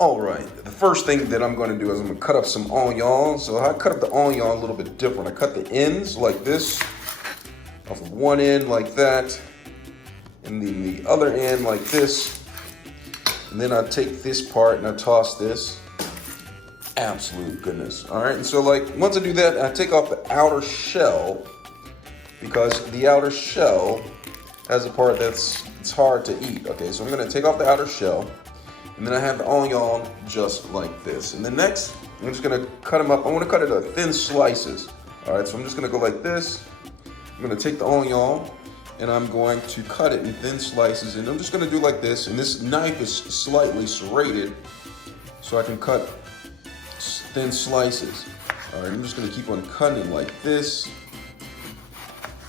All right, the first thing that I'm going to do is I'm going to cut up some onions. So I cut up the onion a little bit different. I cut the ends like this, off of one end like that, and then the other end like this. And then I take this part and I toss this. Absolute goodness. All right, and so like once I do that, I take off the outer shell because the outer shell has a part it's hard to eat. Okay, so I'm going to take off the outer shell. And then I have the onion just like this. And then next, I'm just gonna cut them up. I wanna cut it in thin slices. All right, so I'm just gonna go like this. I'm gonna take the onion and I'm going to cut it in thin slices. And I'm just gonna do like this. And this knife is slightly serrated so I can cut thin slices. All right, I'm just gonna keep on cutting like this.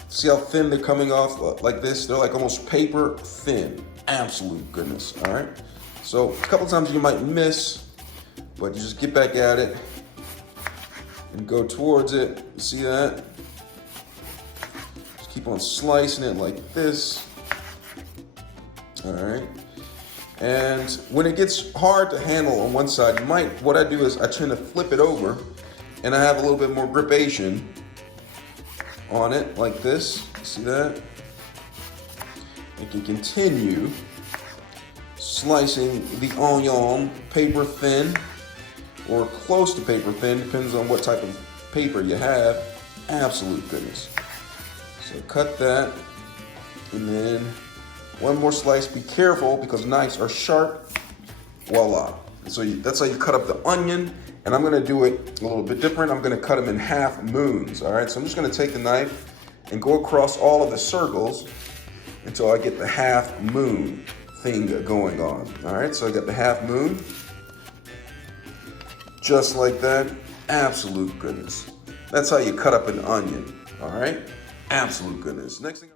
See how thin they're coming off like this? They're like almost paper thin. Absolute goodness, all right? So a couple times you might miss, but you just get back at it and go towards it. You see that? Just keep on slicing it like this. All right. And when it gets hard to handle on one side, what I do is I tend to flip it over and I have a little bit more gripation on it like this. See that? You can continue slicing the onion paper thin or close to paper thin, depends on what type of paper you have. Absolute goodness. So cut that, and then one more slice. Be careful because knives are sharp. Voila. And so that's how you cut up the onion, and I'm gonna do it a little bit different. I'm gonna cut them in half moons, all right? So I'm just gonna take the knife and go across all of the circles until I get the half moon thing going on. All right, so I got the half moon, just like that. Absolute goodness. That's how you cut up an onion. All right, absolute goodness. Next thing.